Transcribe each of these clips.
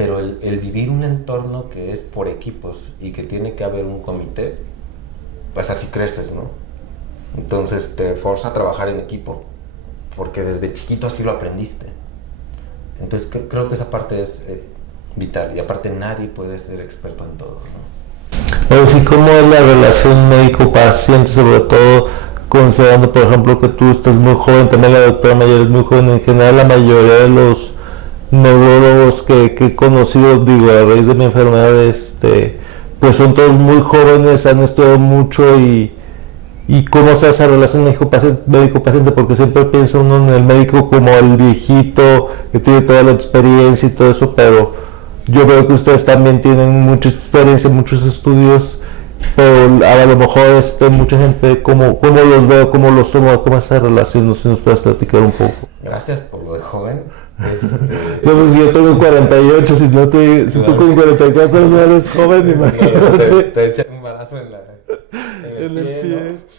pero el vivir un entorno que es por equipos y que tiene que haber un comité, pues así creces, ¿no? Entonces te forza a trabajar en equipo, porque desde chiquito así lo aprendiste. Entonces creo que esa parte es vital, y aparte nadie puede ser experto en todo, ¿no? Pero sí, ¿cómo es la relación médico-paciente, sobre todo considerando, por ejemplo, que tú estás muy joven, también la doctora Mayer es muy joven, en general la mayoría de los neurólogos que he conocido, digo, a raíz de mi enfermedad, pues son todos muy jóvenes, han estudiado mucho y cómo se hace esa relación médico-paciente, porque siempre piensa uno en el médico como el viejito que tiene toda la experiencia y todo eso, pero yo veo que ustedes también tienen mucha experiencia, muchos estudios, pero a lo mejor mucha gente, ¿cómo los veo, cómo los tomo, cómo es esa relación? No sé si nos puedes platicar un poco. Gracias por lo de joven. No, pues yo tengo 48, si tú con 44 no eres joven, imagínate. Te echan un balazo en el pie, ¿no?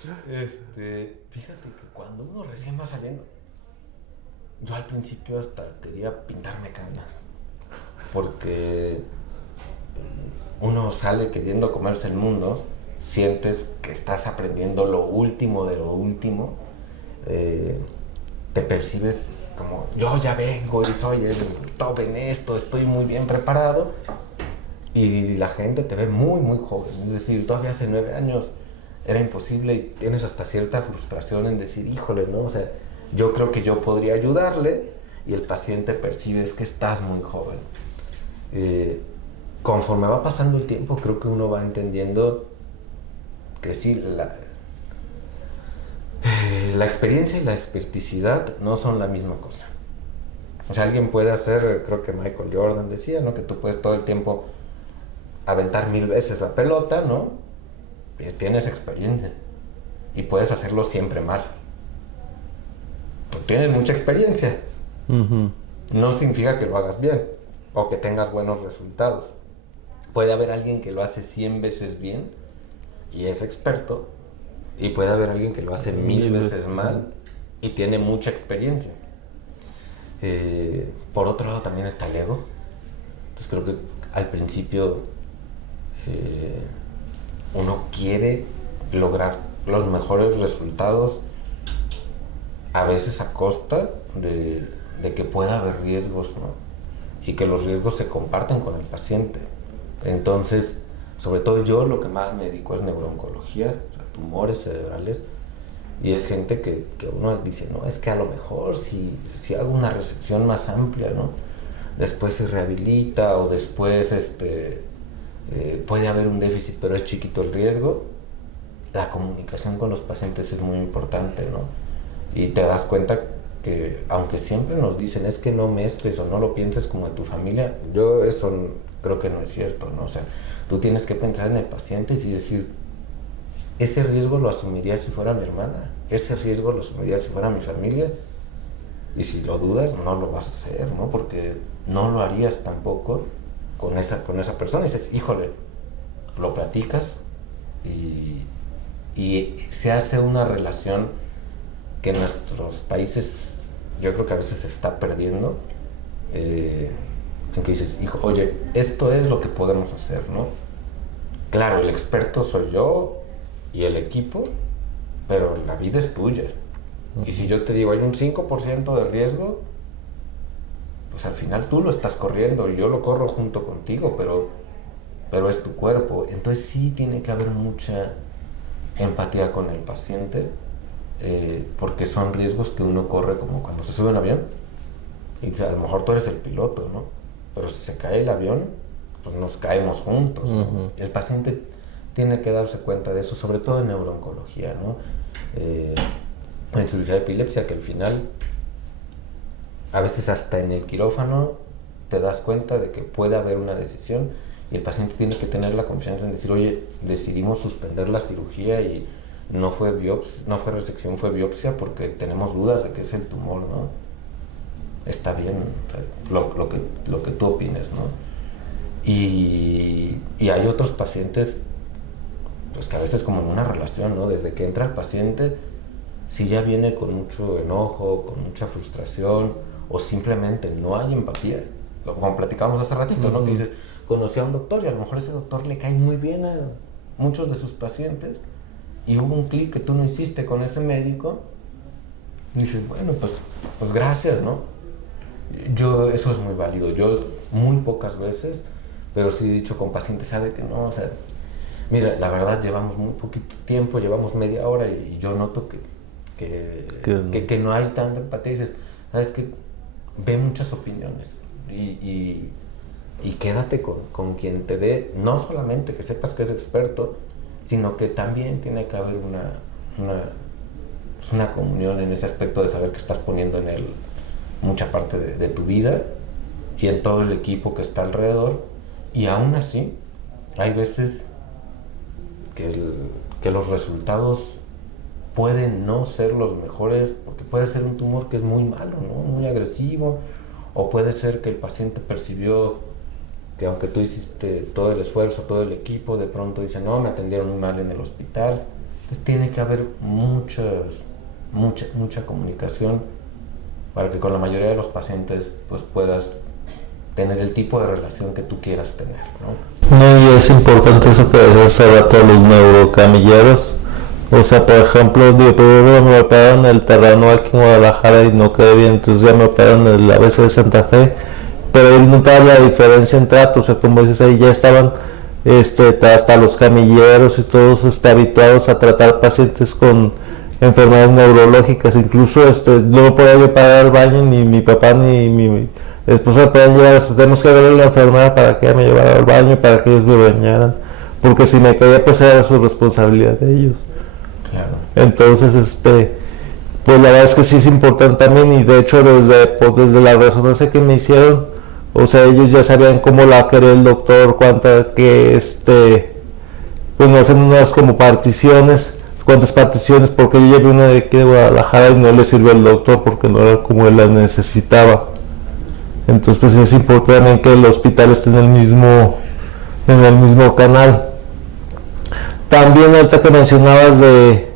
Fíjate que cuando uno recién va saliendo, yo al principio hasta quería pintarme canas, porque uno sale queriendo comerse el mundo, sientes que estás aprendiendo lo último de lo último, te percibes como yo ya vengo y soy el top en esto, estoy muy bien preparado, y la gente te ve muy muy joven, es decir, todavía hace 9 años era imposible y tienes hasta cierta frustración en decir, híjole, ¿no? O sea, yo creo que yo podría ayudarle, y el paciente percibe es que estás muy joven. Conforme va pasando el tiempo, creo que uno va entendiendo que sí, la experiencia y la experticidad no son la misma cosa. O sea, alguien puede hacer, creo que Michael Jordan decía, ¿no? Que tú puedes todo el tiempo aventar 1000 veces la pelota, ¿no? Tienes experiencia y puedes hacerlo siempre mal. Tú tienes mucha experiencia. No significa que lo hagas bien o que tengas buenos resultados. Puede haber alguien que lo hace 100 veces bien y es experto, y puede haber alguien que lo hace 1000 veces mal y tiene mucha experiencia. Por otro lado también está el ego. Entonces creo que al principio uno quiere lograr los mejores resultados, a veces a costa de que pueda haber riesgos, ¿no? Y que los riesgos se compartan con el paciente. Entonces, sobre todo yo lo que más me dedico es neurooncología, o sea, tumores cerebrales, y es gente que uno dice, no, es que a lo mejor si hago una resección más amplia, ¿no? Después se rehabilita, o después puede haber un déficit, pero es chiquito el riesgo. La comunicación con los pacientes es muy importante, ¿no? Y te das cuenta que, aunque siempre nos dicen es que no mezcles o no lo pienses como en tu familia, yo eso creo que no es cierto, ¿no? O sea, tú tienes que pensar en el paciente y decir, ese riesgo lo asumiría si fuera mi hermana, ese riesgo lo asumiría si fuera mi familia, y si lo dudas no lo vas a hacer, ¿no? Porque no lo harías tampoco con esa persona. Y dices, híjole, lo platicas y se hace una relación que en nuestros países yo creo que a veces se está perdiendo, en que dices, hijo, oye, esto es lo que podemos hacer, ¿no? Claro, el experto soy yo y el equipo, pero la vida es tuya. Y si yo te digo, hay un 5% de riesgo, pues al final tú lo estás corriendo y yo lo corro junto contigo, pero es tu cuerpo. Entonces sí tiene que haber mucha empatía con el paciente, porque son riesgos que uno corre, como cuando se sube en avión y a lo mejor tú eres el piloto, ¿no? Pero si se cae el avión, pues nos caemos juntos, ¿no? El paciente tiene que darse cuenta de eso, sobre todo en neurooncología, ¿no? En cirugía de epilepsia, que al final, a veces hasta en el quirófano, te das cuenta de que puede haber una decisión y el paciente tiene que tener la confianza en decir, oye, decidimos suspender la cirugía y no fue resección, fue biopsia porque tenemos dudas de que es el tumor, ¿no? Está bien, o sea, lo que tú opines, ¿no? Y hay otros pacientes, pues que a veces como en una relación, ¿no? Desde que entra el paciente, si ya viene con mucho enojo, con mucha frustración, o simplemente no hay empatía, como platicábamos hace ratito, ¿no? Que dices, conocí a un doctor y a lo mejor ese doctor le cae muy bien a muchos de sus pacientes y hubo un clic que tú no hiciste con ese médico, y dices, bueno, pues gracias, ¿no? Eso es muy válido. Yo muy pocas veces, pero sí he dicho con pacientes, sabe que no, o sea, mira, la verdad llevamos muy poquito tiempo, llevamos media hora y yo noto que no hay tanta empatía. Y dices, sabes que ve muchas opiniones y quédate con quien te dé, no solamente que sepas que es experto, sino que también tiene que haber una comunión en ese aspecto de saber que estás poniendo en él mucha parte de tu vida y en todo el equipo que está alrededor. Y aún así hay veces que los resultados pueden no ser los mejores, porque puede ser un tumor que es muy malo, ¿no? Muy agresivo, o puede ser que el paciente percibió que aunque tú hiciste todo el esfuerzo, todo el equipo, de pronto dice, no, me atendieron muy mal en el hospital. Entonces tiene que haber mucha comunicación para que con la mayoría de los pacientes pues puedas tener el tipo de relación que tú quieras tener, ¿no? No, y es importante eso que decías hace rato de los neurocamilleros. O sea, por ejemplo, primero me operaron el terreno aquí en Guadalajara y no quedé bien, entonces ya me operaron el ABC de Santa Fe, pero él notaba la diferencia en trato, o sea, como dices ahí, ya estaban hasta los camilleros y todos habituados a tratar pacientes con enfermedades neurológicas, incluso no podía yo parar al baño, ni mi papá ni mi esposa me podían llevar, tenemos que ver a la enfermera para que ella me llevara al baño, para que ellos me bañaran, porque si me caía pues era su responsabilidad de ellos. Claro. Entonces, pues la verdad es que sí es importante también, y de hecho desde la resonancia que me hicieron, o sea, ellos ya sabían cómo la quería el doctor, bueno, hacen unas como particiones, cuántas particiones, porque yo llevé una de aquí de Guadalajara y no le sirvió al doctor porque no era como él la necesitaba. Entonces, pues es importante también que el hospital esté en el mismo canal. También ahorita que mencionabas de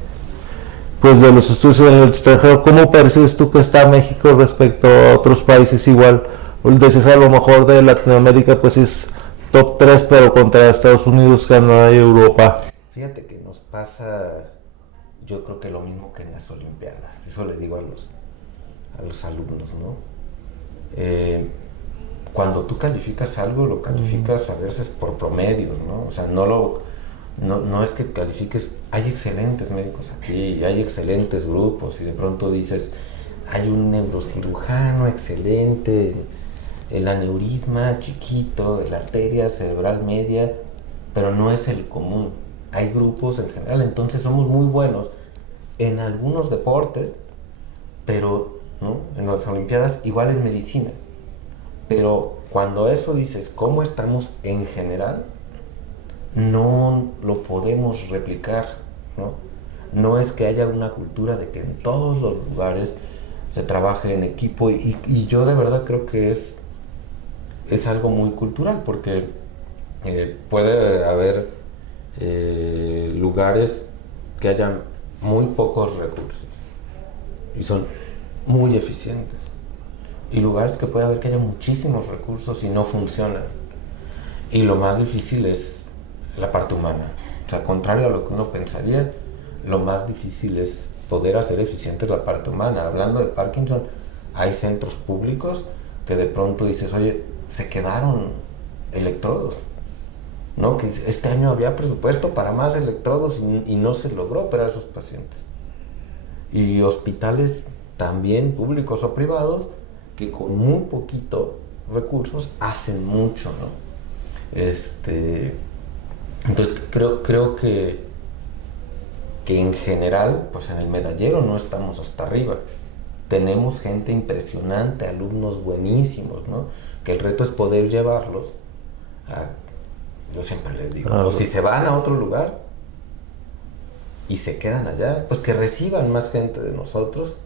los estudios en el extranjero, ¿cómo percibes tú que está México respecto a otros países igual? Decías a lo mejor de Latinoamérica, pues es top 3, pero contra Estados Unidos, Canadá y Europa. Fíjate que nos pasa, yo creo que lo mismo que en las Olimpiadas, eso le digo a los alumnos, ¿no? Cuando tú calificas algo, lo calificas a veces por promedios, ¿no? O sea, no es que califiques, hay excelentes médicos aquí, hay excelentes grupos, y de pronto dices, hay un neurocirujano excelente, el aneurisma chiquito de la arteria cerebral media, pero no es el común. Hay grupos en general, entonces somos muy buenos en algunos deportes, pero ¿no? En las Olimpiadas, igual en medicina. Pero cuando eso dices, ¿cómo estamos en general? No lo podemos replicar, ¿no? No es que haya una cultura de que en todos los lugares se trabaje en equipo, y yo de verdad creo que es algo muy cultural, porque puede haber lugares que hayan muy pocos recursos y son muy eficientes, y lugares que puede haber que haya muchísimos recursos y no funcionan. Y lo más difícil es la parte humana. O sea, contrario a lo que uno pensaría, lo más difícil es poder hacer eficiente la parte humana. Hablando de Parkinson, hay centros públicos que de pronto dices, oye, se quedaron electrodos, ¿no? Que este año había presupuesto para más electrodos y no se logró operar a esos pacientes. Y hospitales también públicos o privados que con muy poquito recursos hacen mucho, ¿no? Entonces creo que en general, pues en el medallero no estamos hasta arriba. Tenemos gente impresionante, alumnos buenísimos, ¿no? Que el reto es poder llevarlos a, yo siempre les digo, pues si se van a otro lugar y se quedan allá, pues que reciban más gente de nosotros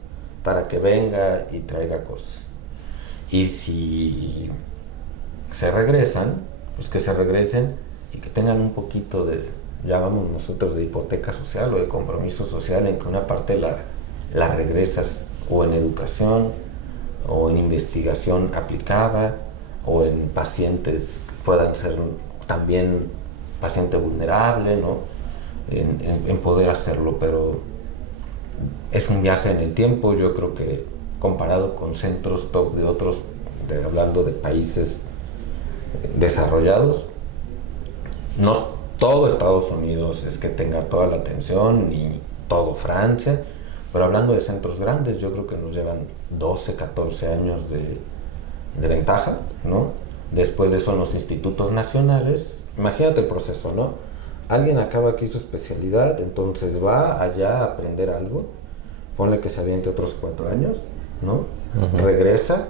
para que venga y traiga cosas. Y si se regresan, pues que se regresen y que tengan un poquito de, llamamos nosotros, de hipoteca social o de compromiso social, en que una parte la regresas o en educación o en investigación aplicada o en pacientes que puedan ser también paciente vulnerable, ¿no? En poder hacerlo, pero es un viaje en el tiempo. Yo creo que comparado con centros top de otros, hablando de países desarrollados, no todo Estados Unidos es que tenga toda la atención, ni todo Francia, pero hablando de centros grandes, yo creo que nos llevan 12, 14 años de ventaja, ¿no? Después de eso, en los institutos nacionales, imagínate el proceso, ¿no? Alguien acaba aquí su especialidad, entonces va allá a aprender algo, ponle que se aviente otros 4 años, ¿no? Regresa,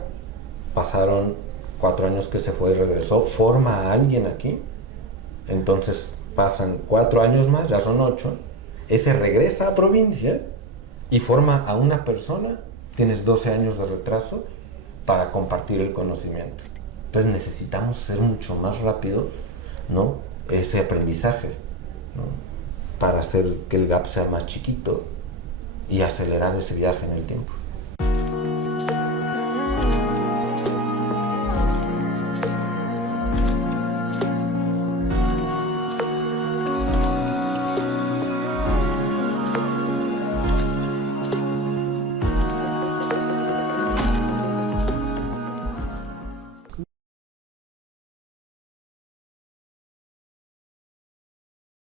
pasaron 4 años que se fue y regresó, forma a alguien aquí, entonces pasan 4 años más, ya son 8, ese regresa a provincia y forma a una persona, tienes 12 años de retraso para compartir el conocimiento. Entonces necesitamos hacer mucho más rápido, ¿no? Ese aprendizaje, ¿no? Para hacer que el gap sea más chiquito y acelerar ese viaje en el tiempo.